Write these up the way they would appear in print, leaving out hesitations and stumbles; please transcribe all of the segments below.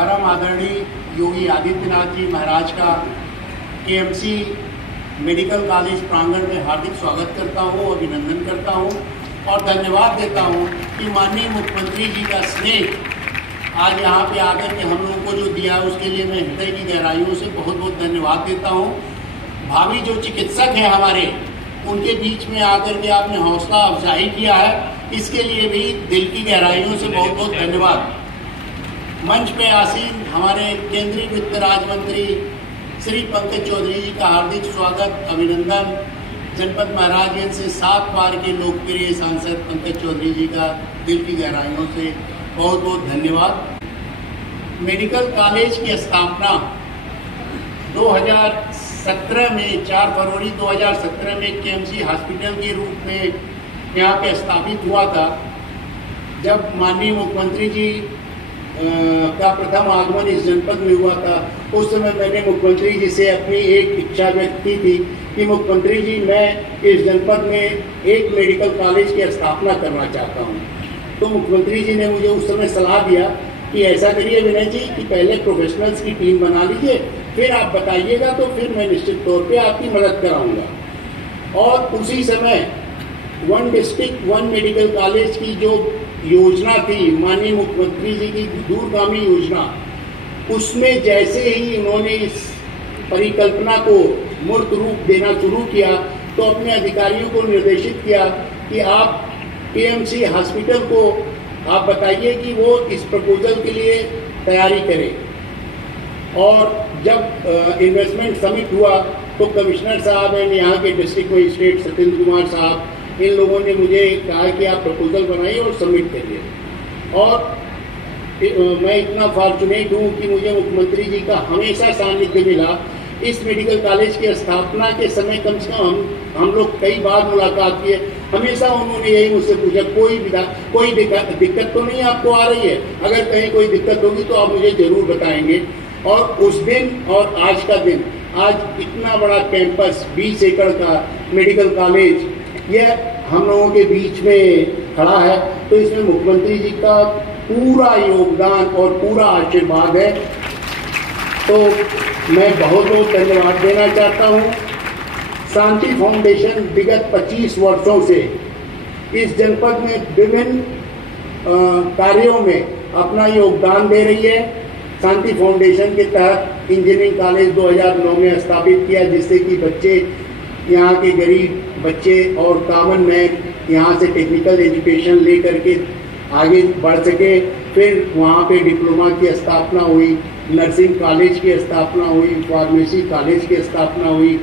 परम आदरणीय योगी आदित्यनाथ जी महाराज का केएमसी मेडिकल कॉलेज प्रांगण में हार्दिक स्वागत करता हूं, अभिनंदन करता हूं और धन्यवाद देता हूं कि माननीय मुख्यमंत्री जी का स्नेह आज यहाँ पे आकर के हम लोगों को जो दिया है उसके लिए मैं हृदय की गहराइयों से बहुत बहुत धन्यवाद देता हूँ। भावी जो चिकित्सक हैं हमारे, उनके बीच में आकर के आपने हौसला अफजाई किया है, इसके लिए भी दिल की गहराइयों से बहुत बहुत धन्यवाद। मंच पे आसीन हमारे केंद्रीय वित्त राज्य मंत्री श्री पंकज चौधरी जी का हार्दिक स्वागत, अभिनंदन। जनपद महाराजगंज से 7 बार के लोकप्रिय सांसद पंकज चौधरी जी का दिल की गहराइयों से बहुत बहुत धन्यवाद। मेडिकल कॉलेज की स्थापना 2017 में 4 फरवरी 2017 में केएमसी हॉस्पिटल के रूप में यहाँ पे स्थापित हुआ था। जब माननीय मुख्यमंत्री जी का प्रथम आगमन इस जनपद में हुआ था, उस समय मैंने मुख्यमंत्री जी से अपनी एक इच्छा व्यक्त की थी कि मुख्यमंत्री जी, मैं इस जनपद में एक मेडिकल कॉलेज की स्थापना करना चाहता हूँ। तो मुख्यमंत्री जी ने मुझे उस समय सलाह दिया कि ऐसा करिए विनय जी कि पहले प्रोफेशनल्स की टीम बना लीजिए, फिर आप बताइएगा तो फिर मैं निश्चित तौर पे आपकी मदद कराऊंगा। और उसी समय 1 डिस्ट्रिक्ट 1 मेडिकल कॉलेज की जो योजना थी, माननीय मुख्यमंत्री जी की दूरगामी योजना, उसमें जैसे ही उन्होंने इस परिकल्पना को मूर्त रूप देना शुरू किया तो अपने अधिकारियों को निर्देशित किया कि आप केएमसी हॉस्पिटल को आप बताइए कि वो इस प्रपोजल के लिए तैयारी करें। और जब इन्वेस्टमेंट समिट हुआ तो कमिश्नर साहब एंड यहाँ के डिस्ट्रिक्ट मजिस्ट्रेट सत्येंद्र कुमार साहब, इन लोगों ने मुझे कहा कि आप प्रपोजल बनाइए और सबमिट करिए। और मैं इतना फॉर्चुनेट हूँ कि मुझे मुख्यमंत्री जी का हमेशा सानिध्य मिला। इस मेडिकल कॉलेज की स्थापना के समय कम से कम हम लोग कई बार मुलाकात किए, हमेशा उन्होंने यही मुझसे पूछा, कोई दिक्कत तो नहीं आपको आ रही है? अगर कहीं कोई दिक्कत होगी तो आप मुझे जरूर बताएंगे। और उस दिन और आज का दिन, आज इतना बड़ा कैंपस 20 एकड़ का मेडिकल कॉलेज यह हम लोगों के बीच में खड़ा है, तो इसमें मुख्यमंत्री जी का पूरा योगदान और पूरा आशीर्वाद है। तो मैं बहुत बहुत धन्यवाद देना चाहता हूँ। शांति फाउंडेशन विगत 25 वर्षों से इस जनपद में विभिन्न कार्यों में अपना योगदान दे रही है। शांति फाउंडेशन के तहत इंजीनियरिंग कॉलेज 2009 में स्थापित किया, जिससे कि बच्चे, यहाँ के गरीब बच्चे और कॉमन मैन यहाँ से टेक्निकल एजुकेशन ले करके आगे बढ़ सके। फिर वहाँ पे डिप्लोमा की स्थापना हुई, नर्सिंग कॉलेज की स्थापना हुई, फार्मेसी कॉलेज की स्थापना हुई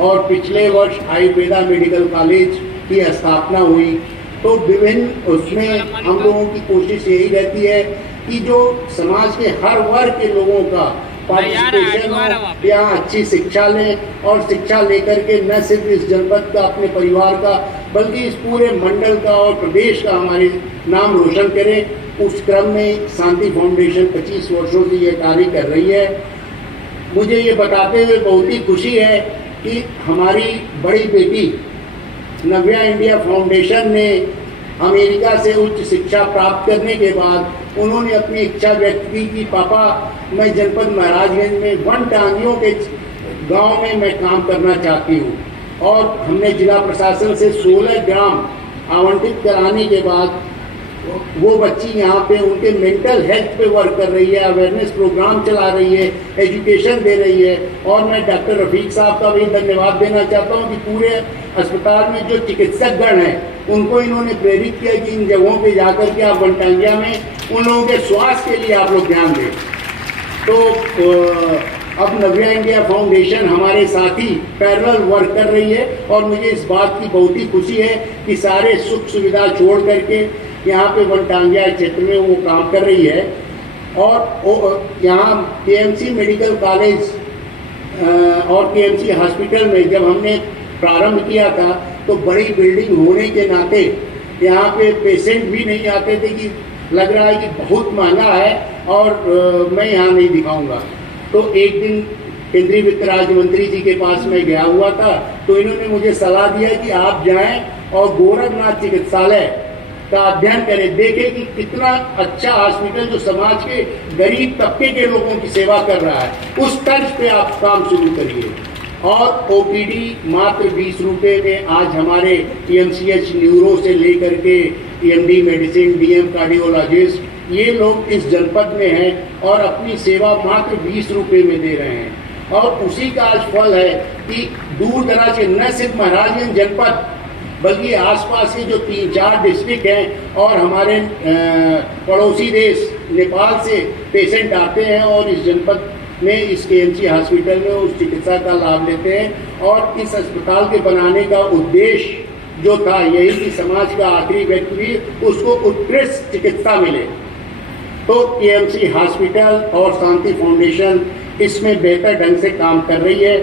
और पिछले वर्ष आयुर्वेदा मेडिकल कॉलेज की स्थापना हुई। तो विभिन्न उसमें हम लोगों की कोशिश यही रहती है कि जो समाज के हर वर्ग के लोगों का पार्टिसिपेशन हो, यहाँ अच्छी शिक्षा लें और शिक्षा लेकर के न सिर्फ इस जनपद का, अपने परिवार का, बल्कि इस पूरे मंडल का और प्रदेश का हमारे नाम रोशन करें। उस क्रम में शांति फाउंडेशन 25 वर्षों से ये कार्य कर रही है। मुझे ये बताते हुए बहुत ही खुशी है कि हमारी बड़ी बेटी नव्या इंडिया फाउंडेशन ने अमेरिका से उच्च शिक्षा प्राप्त करने के बाद उन्होंने अपनी इच्छा व्यक्त की कि पापा, मैं जनपद महाराजगंज में वनटांगियों के गांव में मैं काम करना चाहती हूँ। और हमने जिला प्रशासन से 16 ग्राम आवंटित कराने के बाद वो बच्ची यहाँ पे उनके मेंटल हेल्थ पे वर्क कर रही है, अवेयरनेस प्रोग्राम चला रही है, एजुकेशन दे रही है। और मैं डॉक्टर रफीक साहब का भी धन्यवाद देना चाहता हूँ कि पूरे अस्पताल में जो चिकित्सक गण हैं उनको इन्होंने प्रेरित किया कि इन जगहों पे जाकर के आप वनटांगिया में उन लोगों के स्वास्थ्य के लिए आप लोग ध्यान दें। तो अब नव्या इंडिया फाउंडेशन हमारे साथ ही पैरेलल वर्क कर रही है और मुझे इस बात की बहुत ही खुशी है कि सारे सुख सुविधा छोड़ करके यहाँ पे वनटांगिया क्षेत्र में वो काम कर रही है। और यहाँ केएमसी मेडिकल कॉलेज और केएमसी हॉस्पिटल में जब हमने प्रारंभ किया था तो बड़ी बिल्डिंग होने के नाते यहाँ पे पेशेंट भी नहीं आते थे कि लग रहा है कि बहुत महंगा है और मैं यहाँ नहीं दिखाऊंगा। तो एक दिन केंद्रीय वित्त राज्य मंत्री जी के पास में गया हुआ था, तो इन्होंने मुझे सलाह दिया कि आप जाएं और गोरखनाथ चिकित्सालय का अध्ययन करें, देखें कि कितना अच्छा हॉस्पिटल जो समाज के गरीब तबके के लोगों की सेवा कर रहा है, उस तर्ज पे आप काम शुरू करिए। और ओपीडी मात्र 20 रुपये में आज हमारे EMCH न्यूरो से लेकर के EMD मेडिसिन, DM कार्डियोलॉजिस्ट, ये लोग इस जनपद में हैं और अपनी सेवा मात्र 20 रुपये में दे रहे हैं। और उसी का आज फल है कि दूर दराज से न सिर्फ महाराजगंज जनपद बल्कि आसपास के जो 3-4 डिस्ट्रिक्ट हैं और हमारे पड़ोसी देश नेपाल से पेशेंट आते हैं और इस जनपद में इस KMC हॉस्पिटल में उस चिकित्सा का लाभ लेते हैं। और इस अस्पताल के बनाने का उद्देश्य जो था यही कि समाज का आखिरी व्यक्ति भी उसको उत्कृष्ट चिकित्सा मिले। तो KMC हॉस्पिटल और शांति फाउंडेशन इसमें बेहतर ढंग से काम कर रही है।